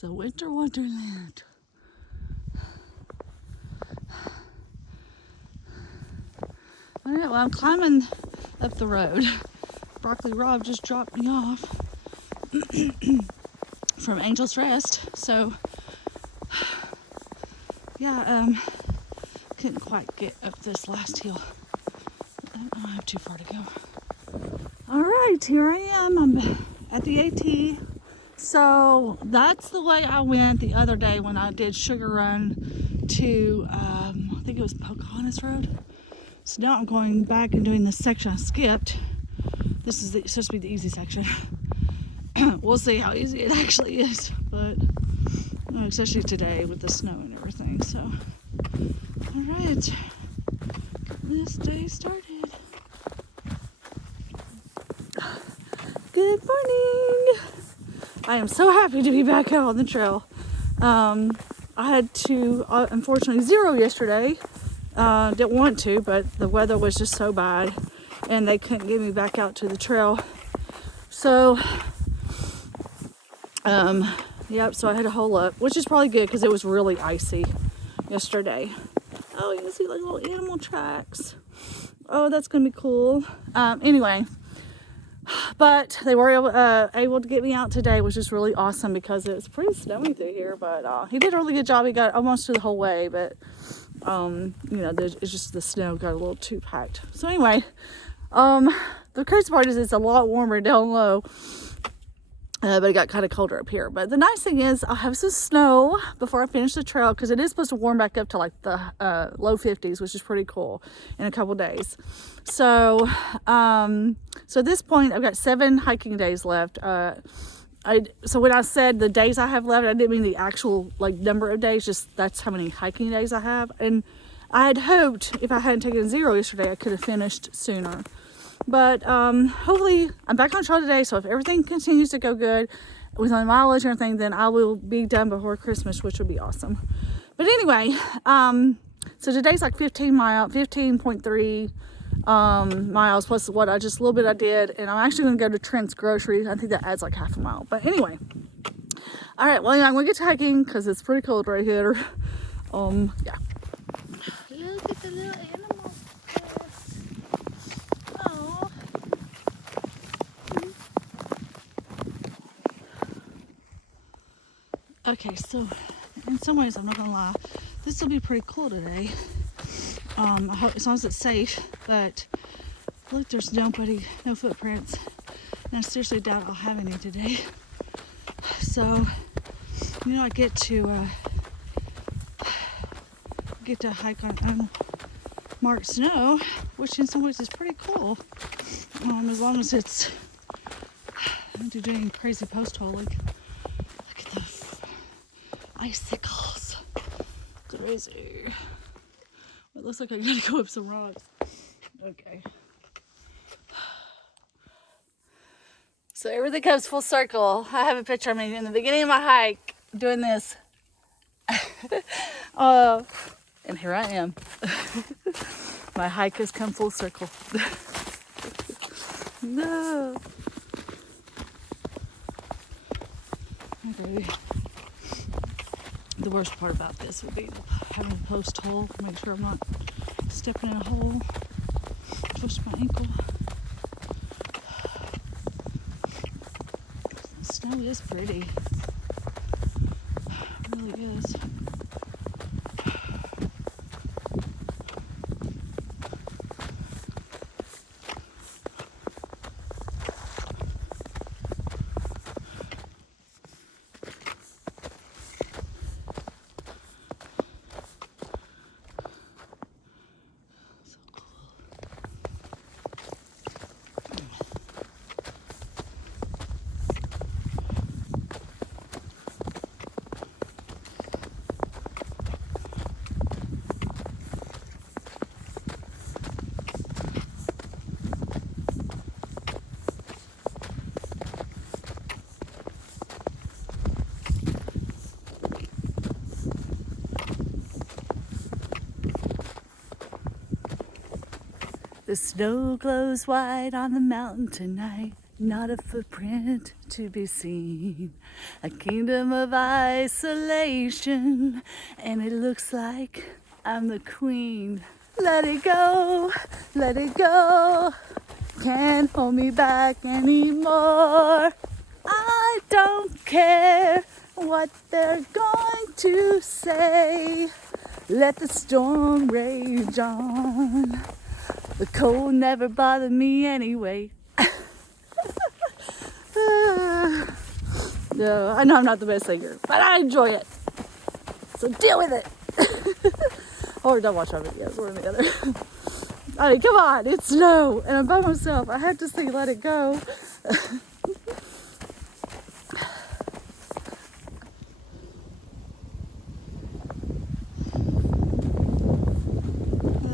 It's a winter wonderland. All right, well, I'm climbing up the road. Broccoli Rob just dropped me off from Angel's Rest. So, yeah, couldn't quite get up this last hill. I don't have too far to go. All right, here I am. I'm at the AT. So that's the way I went the other day when I did Sugar Run to, I think it was Pocahontas Road. So now I'm going back and doing this section I skipped. This is supposed to be the easy section. We'll see how easy it actually is, but especially today with the snow and everything. So, all right, get this day started. Good morning. I am so happy to be back out on the trail. I had to, unfortunately, zero yesterday. Didn't want to, but the weather was just so bad and they couldn't get me back out to the trail. So, yep, so I had to hole up, which is probably good because it was really icy yesterday. Oh, you can see like little animal tracks. Oh, that's going to be cool. Anyway, but they were able to get me out today, which is really awesome because it's pretty snowy through here. But he did a really good job. He got almost through the whole way, but you know, it's just the snow got a little too packed. So anyway, the crazy part is it's a lot warmer down low, but it got kind of colder up here. But the nice thing is I'll have some snow before I finish the trail because it is supposed to warm back up to like the low 50s, which is pretty cool in a couple days. So, so at this point I've got 7 hiking days left. So when I said the days I have left, I didn't mean the actual like number of days, just that's how many hiking days I have. And I had hoped if I hadn't taken 0 yesterday, I could have finished sooner. But hopefully I'm back on trail today, so if everything continues to go good with my mileage and everything, then I will be done before Christmas, which would be awesome. But anyway, so today's like 15.3 miles plus what a little bit I did, and I'm actually going to go to Trent's grocery. I think that adds like half a mile. But anyway, all right, well, I'm going to get to hiking because it's pretty cold right here. Yeah. Look at the little animals. Oh. Okay, so in some ways, I'm not gonna lie, this will be pretty cool today. I hope, as long as it's safe. But look, there's no footprints, and I seriously doubt I'll have any today. So, you know, I get to hike on unmarked snow, which in some ways is pretty cool. As long as it's not doing crazy post hole. Like, look at the icicles. Crazy. It looks like I gotta go up some rocks. Okay. So everything comes full circle. I have a picture of me in the beginning of my hike doing this. And here I am. My hike has come full circle. No. Okay. The worst part about this would be having a post hole. Make sure I'm not stepping in a hole. Twist my ankle. The snow is pretty. It really is. The snow glows white on the mountain tonight. Not a footprint to be seen. A kingdom of isolation. And it looks like I'm the queen. Let it go, let it go. Can't hold me back anymore. I don't care what they're going to say. Let the storm rage on. The cold never bothered me anyway. No, I know I'm not the best singer, but I enjoy it. So deal with it. Or don't watch our videos, one or the other. I mean, come on, it's snow, and I'm by myself. I have to sing Let It Go. The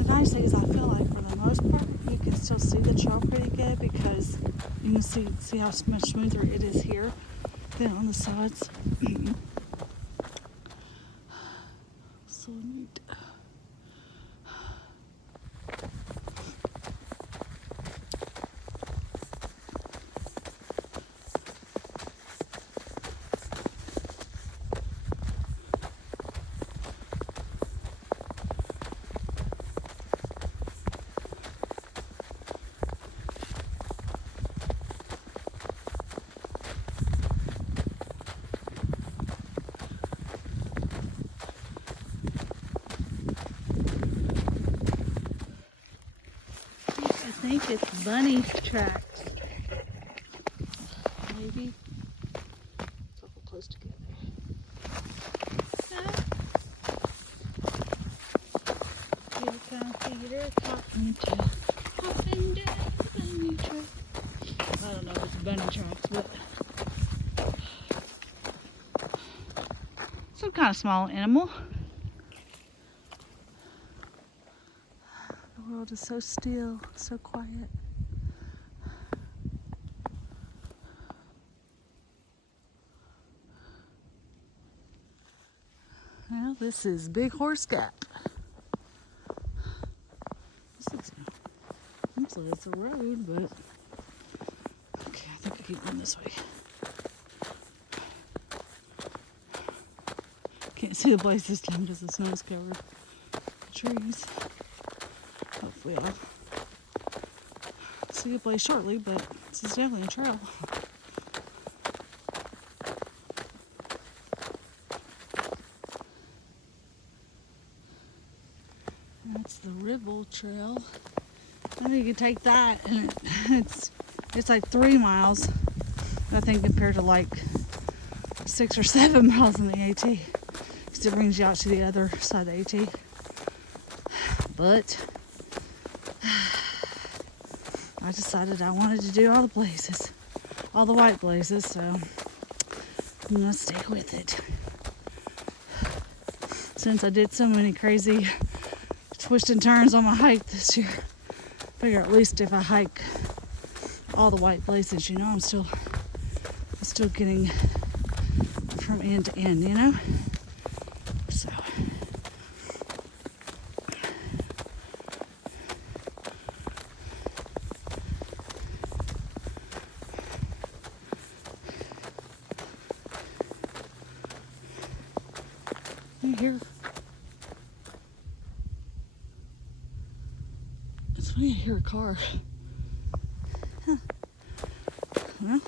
nice thing is I feel like for the most part, you can still see the trail pretty good because you can see how much smoother it is here than on the sides. So neat. I think it's bunny tracks. Maybe. It's awful close together. Peter, talking to hopping down the bunny track. I don't know if it's bunny tracks, but some kind of small animal. The world is so still, so quiet. Well, this is Big Horse Gap. Looks like it's a road, but okay, I think I keep going this way. Can't see the place this time because the snow is covered with trees. Hopefully I'll see the place shortly, but this is definitely a trail. That's the Ribble Trail. I think you can take that, and it's like 3 miles, I think, compared to like 6 or 7 miles in the AT. Because it brings you out to the other side of the AT. But I decided I wanted to do all the places, all the white places, so I'm gonna stay with it. Since I did so many crazy twists and turns on my hike this year, figure at least if I hike all the white places, you know, I'm still getting from end to end, you know. So you hear? It's funny to hear a car. Huh. Well,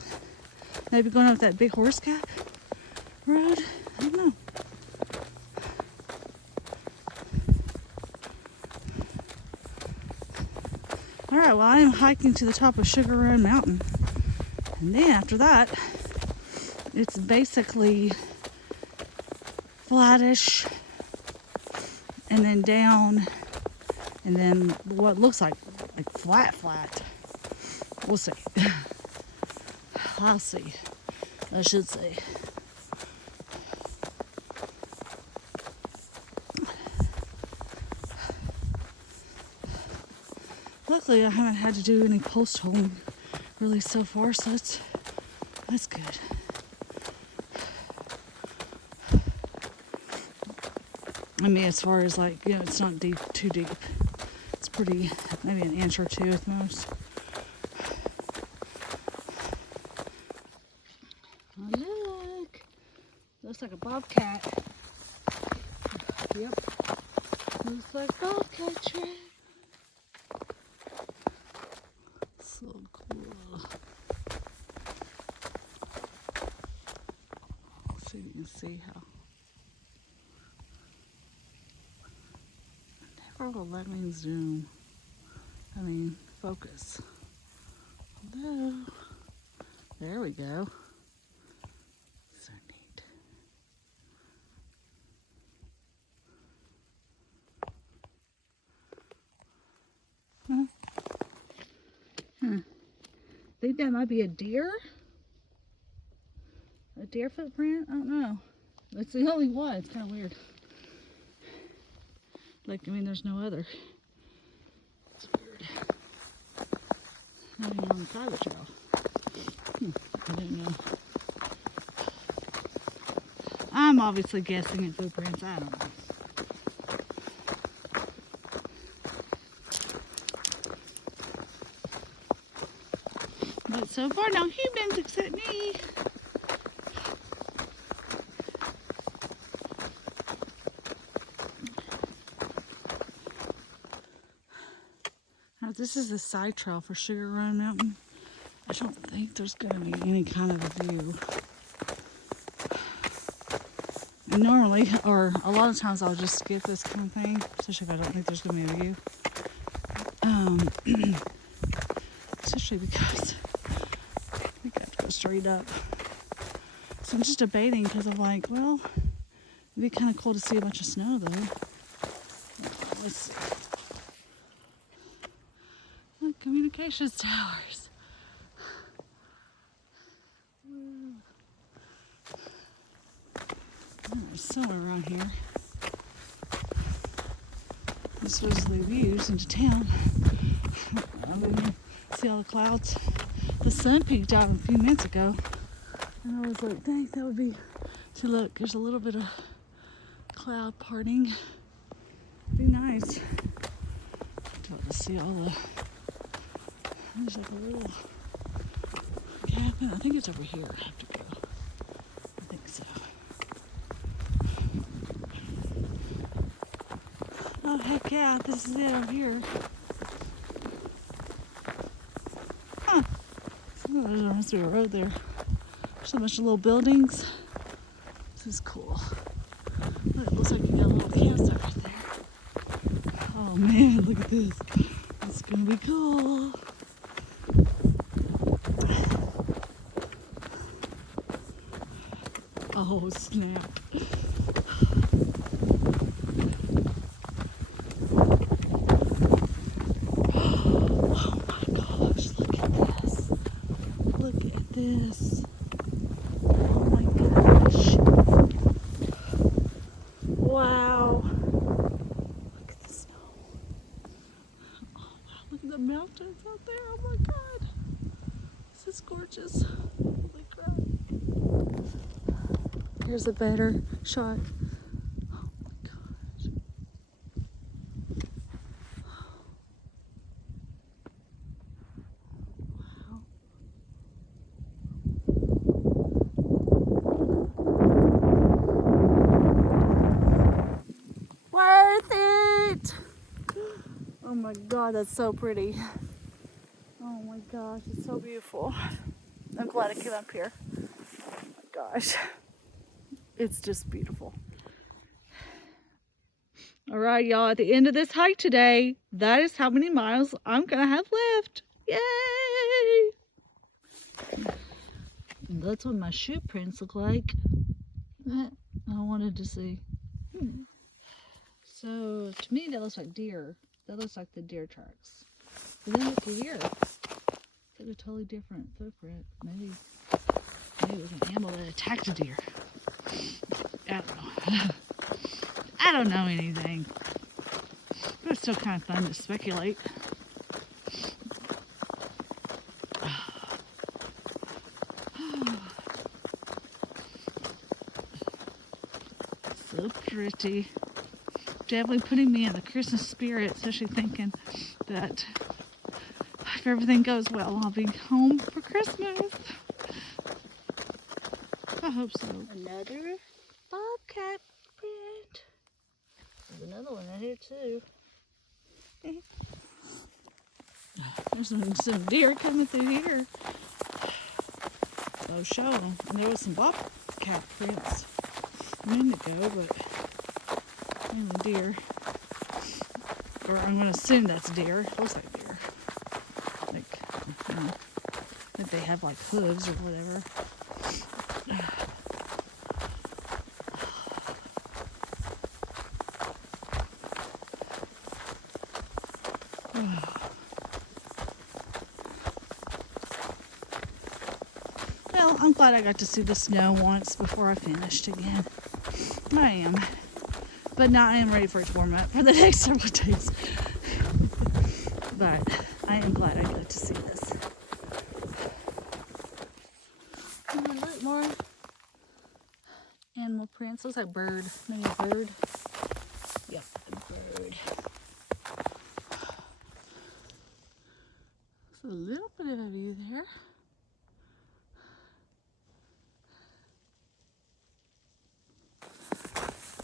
maybe going up that Big Horse Gap road. I don't know. Alright, well, I am hiking to the top of Sugar Run Mountain. And then after that, it's basically flattish and then down and then what looks like flat. We'll see. I'll see. I should say. Luckily, I haven't had to do any post holing really so far, so that's good. I mean, as far as like, you know, it's not deep, too deep. It's pretty, maybe an inch or two at most. Looks like a bobcat. Yep. Looks like bobcat track. So cool. Let's see if you can see how. Never will let me zoom. Focus. Hello. There we go. So neat. Think that might be a deer? A deer footprint? I don't know. It's the only one. It's kind of weird. There's no other. It's weird. Not even on the private trail. I don't know. I'm obviously guessing at footprints. I don't know. But so far, no humans except me. Now, this is the side trail for Sugar Run Mountain. I don't think there's going to be any kind of a view. And normally, or a lot of times, I'll just skip this kind of thing, especially if I don't think there's going to be a view. Especially because I think I have to go straight up. So I'm just debating because I'm like, well, it'd be kind of cool to see a bunch of snow though. Let's see. Look, communications towers. There's somewhere around here. This was the views into town. See all the clouds. The sun peeked out a few minutes ago, and I was like, dang, that would be. So look, there's a little bit of cloud parting. Be nice to see all the. There's like a little cabin. I think it's over here. I have to go. I think so. Oh heck yeah! This is it over here. Oh, there must be a road there. There's a bunch of little buildings. This is cool. Look, it looks like you got a little campsite right there. Oh man, look at this. It's gonna be cool. Oh snap. This. Oh my gosh. Wow. Look at the snow. Oh wow, look at the mountains out there. Oh my god. This is gorgeous. Holy crap. Here's a better shot. Oh my gosh. Oh my god, that's so pretty. Oh my gosh, it's so beautiful. I'm glad I came up here. Oh my gosh. It's just beautiful. All right, y'all, at the end of this hike today, that is how many miles I'm going to have left. Yay! And that's what my shoe prints look like. I wanted to see. So, to me, that looks like deer. That looks like the deer tracks. But then look here. It's like a totally different footprint. Maybe it was an animal that attacked a deer. I don't know. I don't know anything. But it's still kind of fun to speculate. So pretty. Definitely putting me in the Christmas spirit, especially thinking that if everything goes well, I'll be home for Christmas. I hope so. Another bobcat print. There's another one right here too. There's some deer coming through here. I'll show them. And there was some bobcat prints a minute ago, but and the deer. Or I'm going to assume that's deer. It looks like deer. Like, you know, if they have like hooves or whatever. Well, I'm glad I got to see the snow once before I finished again. I am. But now I am ready for it to warm up for the next several days. But I am glad I got to see this. Look, more animal prints. Looks like bird. Maybe a bird. Yep, a bird. There's a little bit of a view there.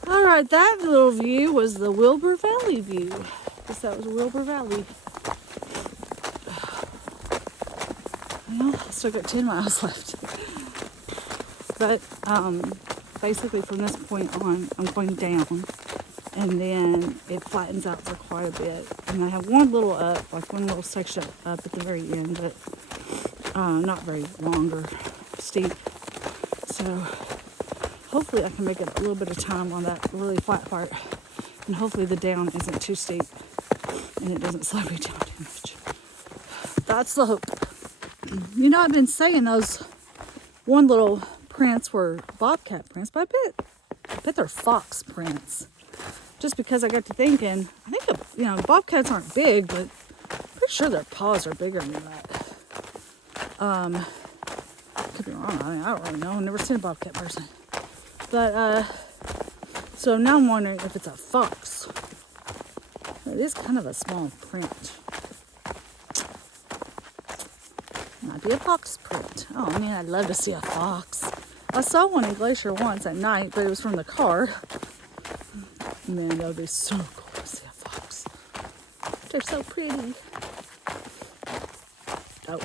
Alright, that little view was the Wilbur Valley view. I guess that was Wilbur Valley. Well, I still got 10 miles left. But basically from this point on, I'm going down. And then it flattens out for quite a bit. And I have one little up, like one little section up at the very end, but not very long or steep. So hopefully I can make a little bit of time on that really flat part. And hopefully the down isn't too steep and it doesn't slow me down too much. That's the hope. You know, I've been saying those one little prints were bobcat prints, but I bet they're fox prints. Just because I got to thinking, I think, you know, bobcats aren't big, but I'm pretty sure their paws are bigger than that. Could be wrong. I mean, I don't really know. I've never seen a bobcat person. But, so now I'm wondering if it's a fox. It is kind of a small print. Might be a fox print. Oh, man, I'd love to see a fox. I saw one in Glacier once at night, but it was from the car. Man, that would be so cool to see a fox. They're so pretty. Oh,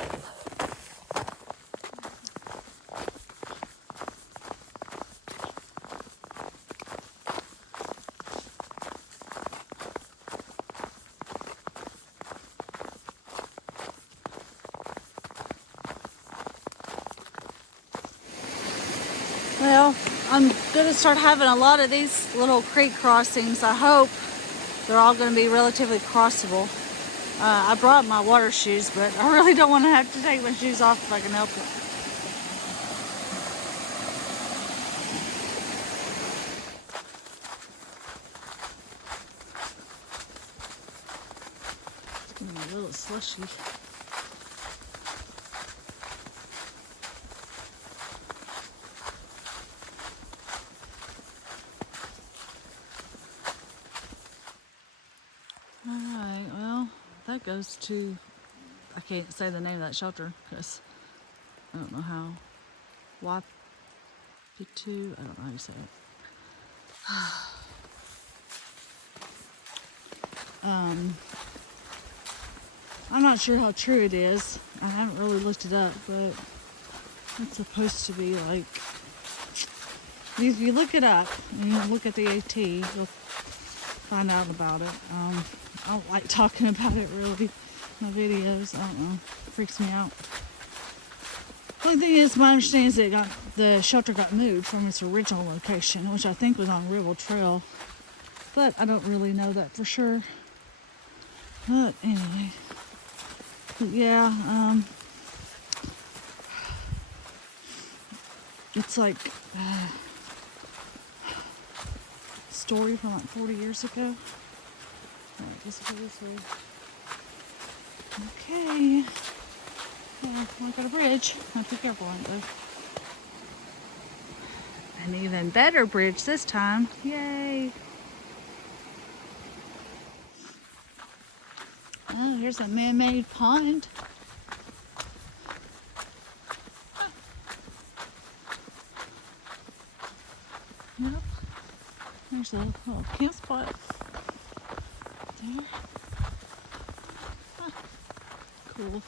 well, I'm going to start having a lot of these little creek crossings. I hope they're all going to be relatively crossable. I brought my water shoes, but I really don't want to have to take my shoes off if I can help it. It's getting a little slushy. Alright, well, that goes to, I can't say the name of that shelter because I don't know how. Wapitu, I don't know how you say it. I'm not sure how true it is. I haven't really looked it up, but it's supposed to be like, if you look it up and you look at the AT, you'll find out about it. I don't like talking about it really in my videos. I don't know. It freaks me out. The only thing is, my understanding is that the shelter got moved from its original location, which I think was on Appalachian Trail. But I don't really know that for sure. But anyway. But yeah, it's like a story from like 40 years ago. Alright, just go this way. Okay. Well, I got a bridge. I have to be careful on it though. An even better bridge this time. Yay! Oh, here's a man-made pond. Yep. There's a little camp spot there. Ah, cool.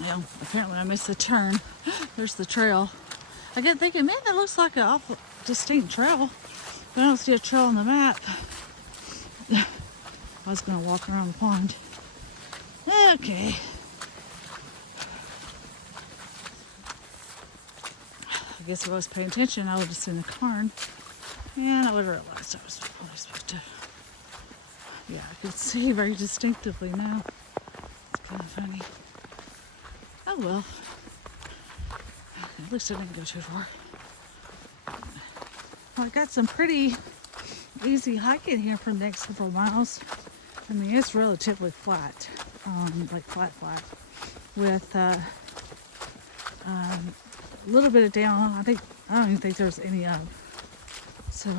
Yeah, apparently I missed the turn. There's the trail. I get thinking, man, that looks like an awful distinct trail. But I don't see a trail on the map. I was gonna walk around the pond. Okay. I guess if I was paying attention, I would have seen the cairn. And I would have realized I was probably supposed to. Yeah, I could see very distinctively now. It's kind of funny. Oh well. At least I didn't go too far. Well, I got some pretty easy hiking here for the next several miles. I mean, it's relatively flat, like flat, with a little bit of down. I don't even think there's any up. So,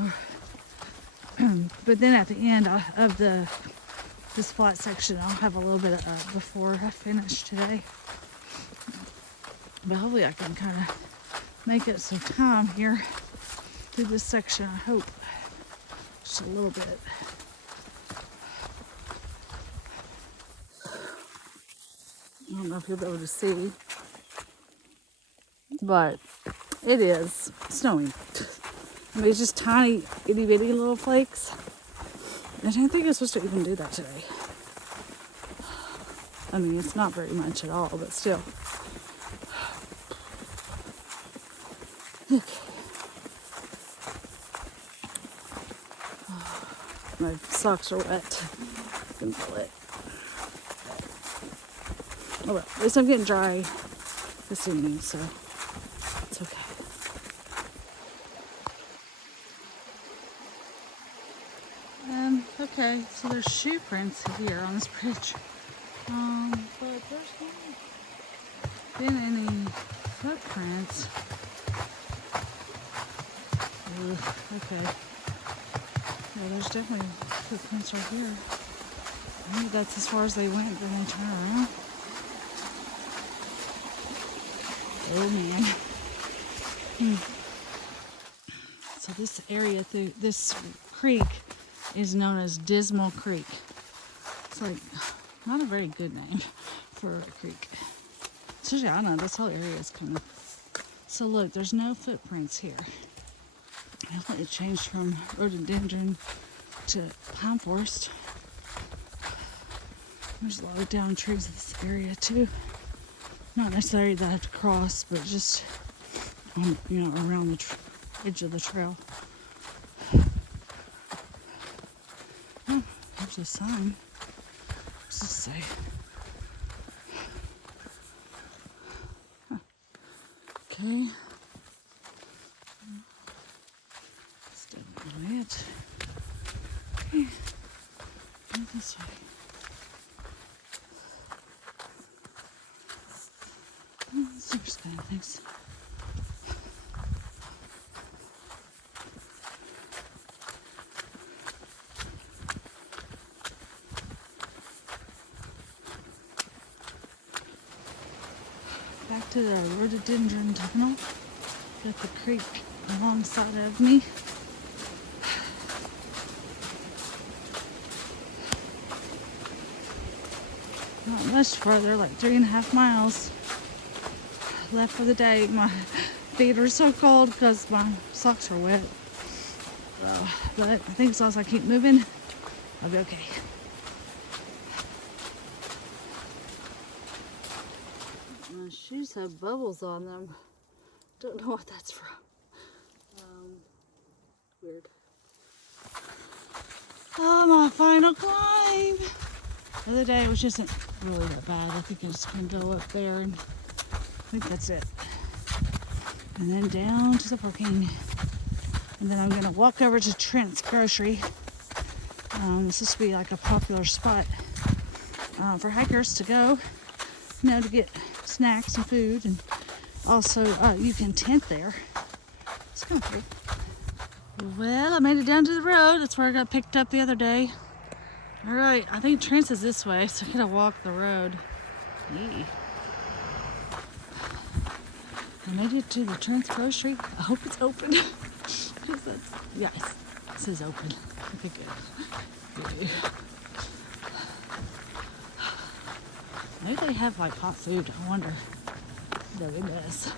but then at the end of this flat section, I'll have a little bit of up before I finish today. But hopefully I can kind of make it some time here through this section, I hope. Just a little bit. I don't know if you'll be able to see, but it is snowing. I mean, it's just tiny, itty bitty little flakes. And I don't think it's supposed to even do that today. I mean, it's not very much at all, but still. Okay. My socks are wet. I can feel it. Oh well, at least I'm getting dry this evening, so it's okay. Okay, so there's shoe prints here on this bridge. But there's not been any footprints. Ugh, okay. Yeah, there's definitely footprints right here. I think that's as far as they went, then they turn around. Oh man. So this area through this creek is known as Dismal Creek. It's like not a very good name for a creek. Especially, I don't know, this whole area is kind of. So look, there's no footprints here. I think it changed from rhododendron to pine forest. There's a lot of down trees in this area too. Not necessarily that I have to cross, but just on, around the edge of the trail. Oh, there's a sign. What's this say? Huh. Okay. Still not it. Okay. Go this way. There's kind of things. Back to the rhododendron tunnel. Got the creek alongside of me. Not much further, like 3.5 miles left for the day. My feet are so cold because my socks are wet. But I think as long as I keep moving, I'll be okay. My shoes have bubbles on them. Don't know what that's from. Weird. Oh, my final climb. The other day it was just really that bad. I think I just can go up there and I think that's it. And then down to the parking. And then I'm gonna walk over to Trent's grocery. This used to be like a popular spot for hikers to go, to get snacks and food, and also you can tent there. It's kind of cool. Well, I made it down to the road. That's where I got picked up the other day. All right, I think Trent's is this way, so I'm gonna walk the road. Eee. I made it to the Trent's grocery. I hope it's open. Yes, it says open. Okay, good. Maybe they have like hot food. I wonder. That'd be nice.